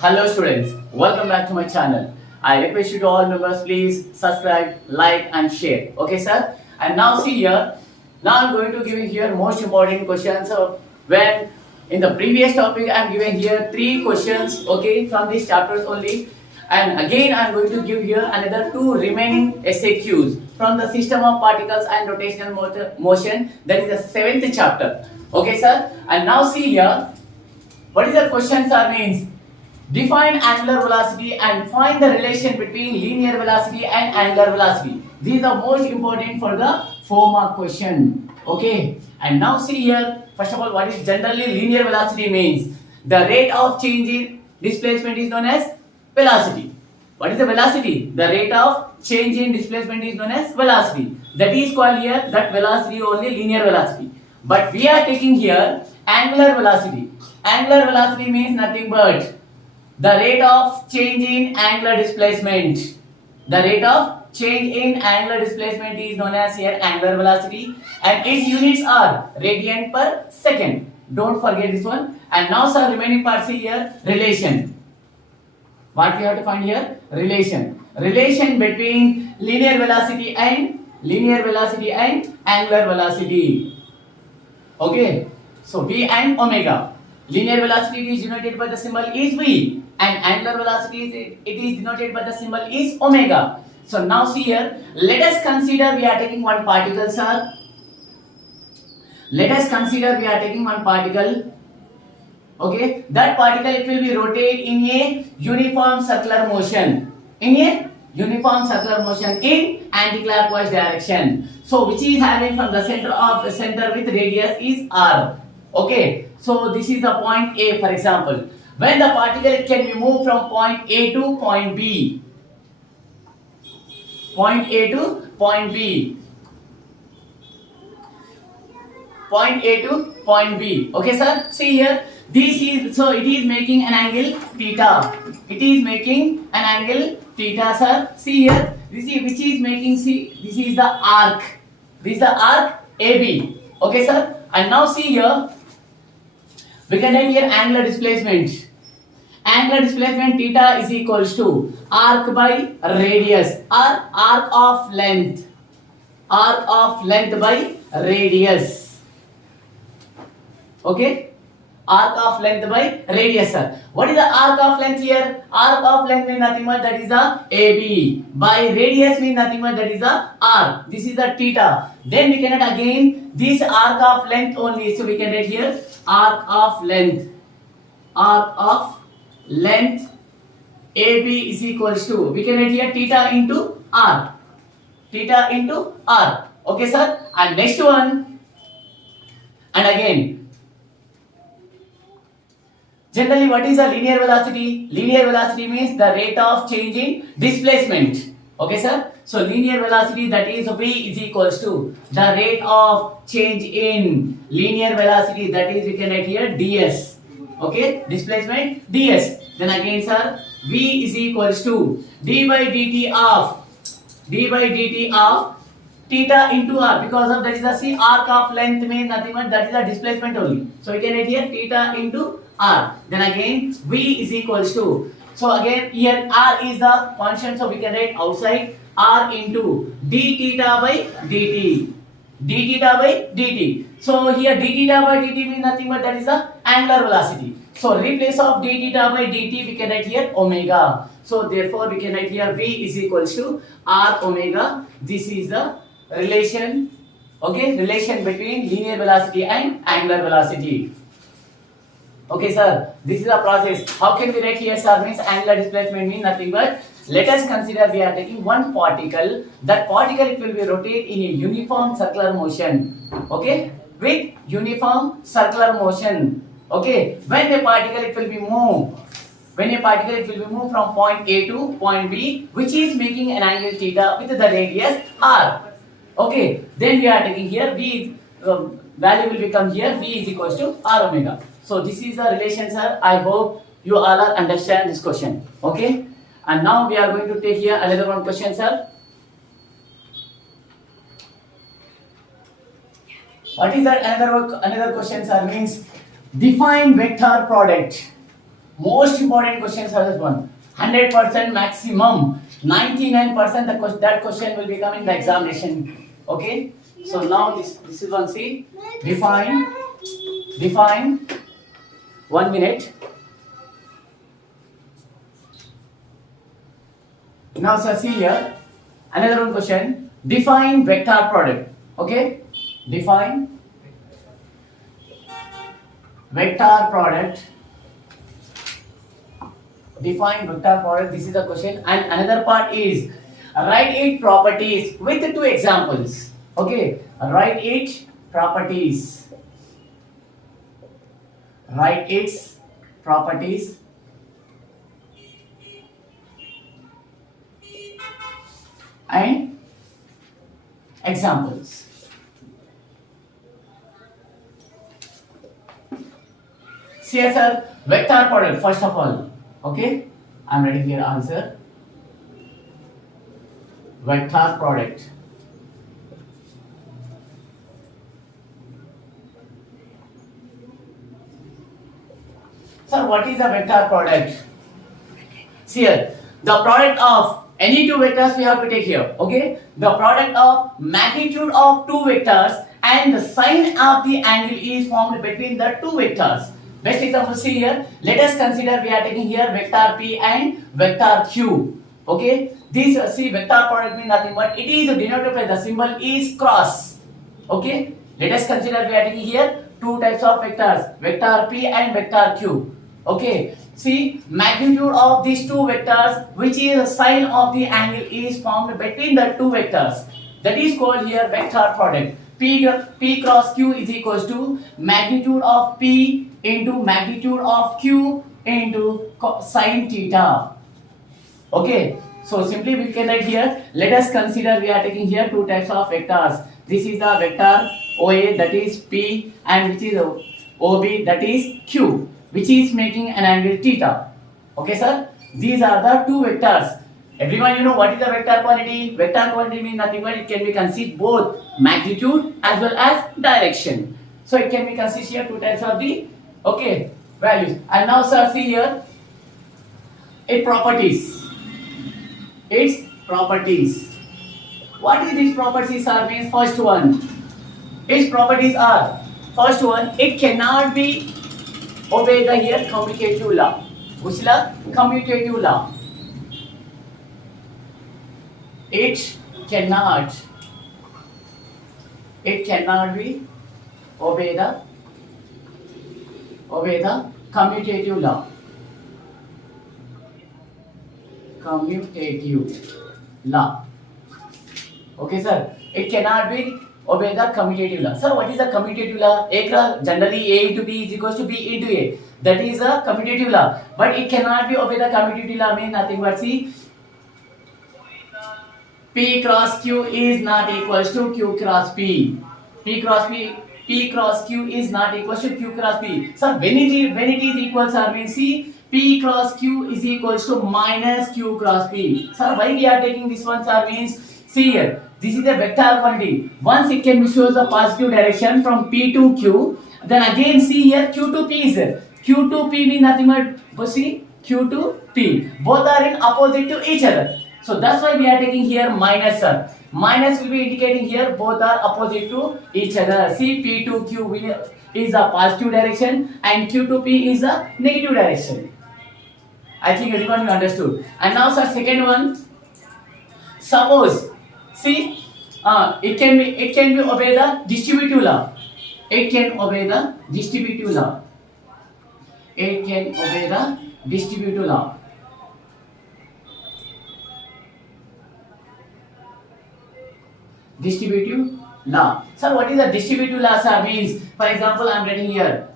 Hello students, welcome back to my channel. I request you to all members please subscribe, like and share. Okay sir? And now see here, now I'm going to give you here most important questions. So when in the previous topic I'm giving here 3 questions, okay, from these chapters only. And again I'm going to give here another 2 remaining SAQs from the system of particles and rotational motion, that is the 7th chapter. Okay sir? And now see here, what is the question sir means? Define angular velocity and find the relation between linear velocity and angular velocity. These are most important for the 4-mark question. Okay. And now see here, first of all, what is generally linear velocity means? The rate of change in displacement is known as velocity. What is the velocity? The rate of change in displacement is known as velocity. That is called here, that velocity only linear velocity. But we are taking here angular velocity. Angular velocity means nothing but the rate of change in angular displacement. The rate of change in angular displacement is known as here angular velocity, and its units are radian per second. Don't forget this one. And now sir, remaining part see here relation. What we have to find here? Relation. Relation between linear velocity and angular velocity. Okay. So V and omega. Linear velocity is denoted by the symbol is V, and angular velocity it is denoted by the symbol is omega. So now see here, let us consider we are taking one particle, sir. Let us consider we are taking one particle. Okay, that particle it will be rotate in a uniform circular motion. In a uniform circular motion in anti-clockwise direction. So which is having from the center with radius is R. Okay, so this is the point A, for example. When the particle it can be moved from point A to point B. Point A to point B. Point A to point B. Okay, sir. See here. This is so it is making an angle theta. It is making an angle theta, sir. See here. This is which is making. See, this is the arc. This is the arc AB. Okay, sir. And now see here. We can write here angular displacement. Angular displacement theta is equals to arc by radius or arc of length. Arc of length by radius. Okay? Arc of length by radius, sir. What is the arc of length here? Arc of length means nothing but that is the AB. By radius means nothing but that is the R. This is the theta. Then we can write again this arc of length only. So we can write here arc of length. Arc of length AB is equals to, we can write here theta into R. Theta into R. Okay, sir. And next one. And again, generally, what is the linear velocity? Linear velocity means the rate of change in displacement. Okay, sir. So linear velocity, that is V is equals to the rate of change in linear velocity, that is we can write here ds. Okay, displacement ds. Then again, sir, V is equals to d by dt of theta into R, because of that is the see arc of length means nothing but that is the displacement only. So we can write here theta into R. Then again V is equals to, so again here R is the constant, so we can write outside R into d theta by dt. D theta by dt. So here d theta by dt means nothing but that is the angular velocity. So replace of d theta by dt we can write here omega. So therefore we can write here V is equals to R omega. This is the relation, okay, relation between linear velocity and angular velocity. Okay, sir, this is the process. How can we write here, sir? Means angular displacement means nothing but, let us consider we are taking one particle. That particle it will be rotate in a uniform circular motion. Okay, with uniform circular motion. Okay, when a particle it will be moved. When a particle it will be moved from point A to point B, which is making an angle theta with the radius R. Okay, then we are taking here V, value will become here V is equals to R omega. So this is the relation, sir. I hope you all are understand this question. Okay, and now we are going to take here another one question, sir. What is that another question, sir? Means define vector product. Most important questions are this one. 100% maximum, 99% that question will be coming in the examination. Okay, so now this is one. See, define 1 minute. Now sir, see here another one question. Define vector product. Okay, define vector product. Define vector product. This is the question. And another part is write its properties with 2 examples. Okay, write its properties. Write its properties and examples. See sir, vector product first of all. Okay, I'm writing here answer. Vector product. Sir, what is a vector product? See here, the product of any 2 vectors we have to take here. Okay, the product of magnitude of 2 vectors and the sine of the angle is formed between the 2 vectors. Best example, see here. Let us consider we are taking here vector P and vector Q. Okay, this see vector product means nothing but it is denoted by the symbol is cross. Okay, let us consider we are taking here 2 types of vectors, vector P and vector Q. Okay, see magnitude of these 2 vectors, which is the sine of the angle is formed between the 2 vectors. That is called here vector product. P cross Q is equals to magnitude of P into magnitude of Q into sine theta. Okay, so simply we can write here. Let us consider we are taking here 2 types of vectors. This is the vector OA, that is P, and which is OB, that is Q, which is making an angle theta. Okay sir, these are the 2 vectors. Everyone, you know what is the vector quantity? Vector quantity means nothing but it can be considered both magnitude as well as direction. So it can be considered here 2 types of the values. And now sir, see here its properties. Its properties. What is these properties are means? First one, its properties are, first one, it cannot be obey the here commutative law. Which law? Commutative law. It cannot be obey the commutative law. Commutative law. Okay sir, it cannot be obey the commutative law. Sir, what is the commutative law? Generally A into B is equals to B into A. That is a commutative law. But it cannot be obey the commutative law means nothing but see, P cross Q is not equals to Q cross P. P cross Q is not equals to Q cross P. So when it is equals, sir, means see P cross Q is equals to minus Q cross P. Sir, why we are taking this one, sir, means see here, this is a vector quantity. Once it can be shows the positive direction from P to Q, then again see here Q to P is there. Q to P means nothing but see Q to P. Both are in opposite to each other. So that's why we are taking here minus, sir. Minus will be indicating here both are opposite to each other. See, P to Q is a positive direction and Q to P is a negative direction. I think everyone you understood. And now sir, second one, suppose see it can be obey the distributive law. It can obey the distributive law. It can obey the distributive law. Distributive law. Sir, what is the distributive law, sir? Means, for example, I am writing here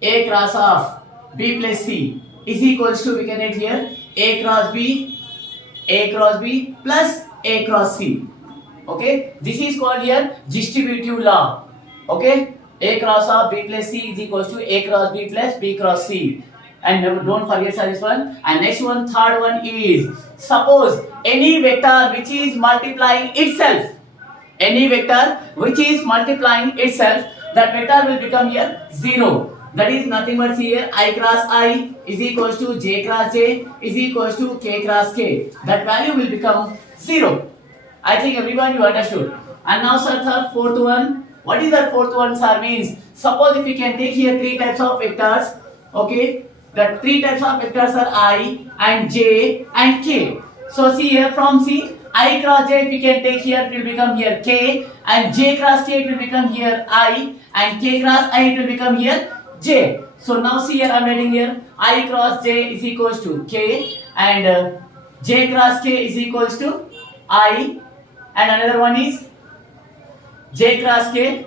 A cross of B plus C is equals to, we can write here A cross B plus A cross C. Okay, this is called here distributive law. Okay, A cross of B plus C is equals to A cross B plus B cross C. And don't forget sir, this one. And next one, third one is, suppose any vector which is multiplying itself, any vector which is multiplying itself that vector will become here 0. That is nothing but see here I cross I is equals to j cross j is equals to k cross k. That value will become 0. I think everyone you understood. And now sir, fourth one. What is that fourth one sir means? Suppose if we can take here three types of vectors. Okay. The three types of vectors are I and j and k. So see here from C I cross j we can take here it will become here k, and j cross k it will become here I, and k cross I it will become here j. So now see here I am writing here I cross j is equals to k, and j cross k is equals to I, and another one is j cross k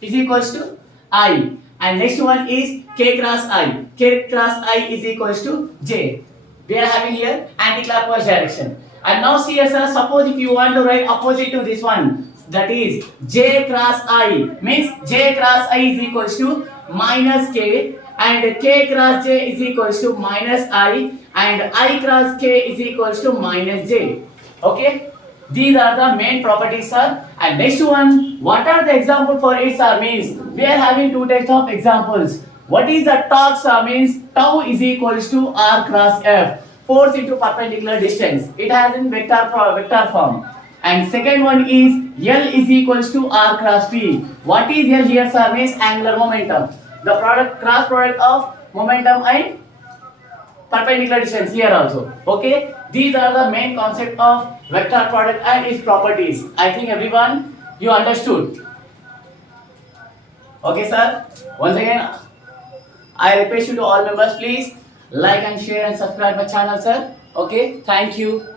is equals to I, and next one is k cross I. K cross I is equals to j. We are having here anti-clockwise direction. And now see here sir, suppose if you want to write opposite to this one, that is j cross I, means j cross I is equals to minus k, and k cross j is equals to minus I, and I cross k is equals to minus j. Okay, these are the main properties sir. And next one, what are the example for it sir means we are having two types of examples. What is the torque sir means tau is equals to r cross f, force into perpendicular distance. It has in vector form. And second one is L is equals to r cross p. What is L here sir means angular momentum, the cross product of momentum and perpendicular distance here also. Okay, these are the main concept of vector product and its properties. I think everyone you understood. Okay sir, once again I request you to all members, please like and share and subscribe my channel sir. Okay, thank you.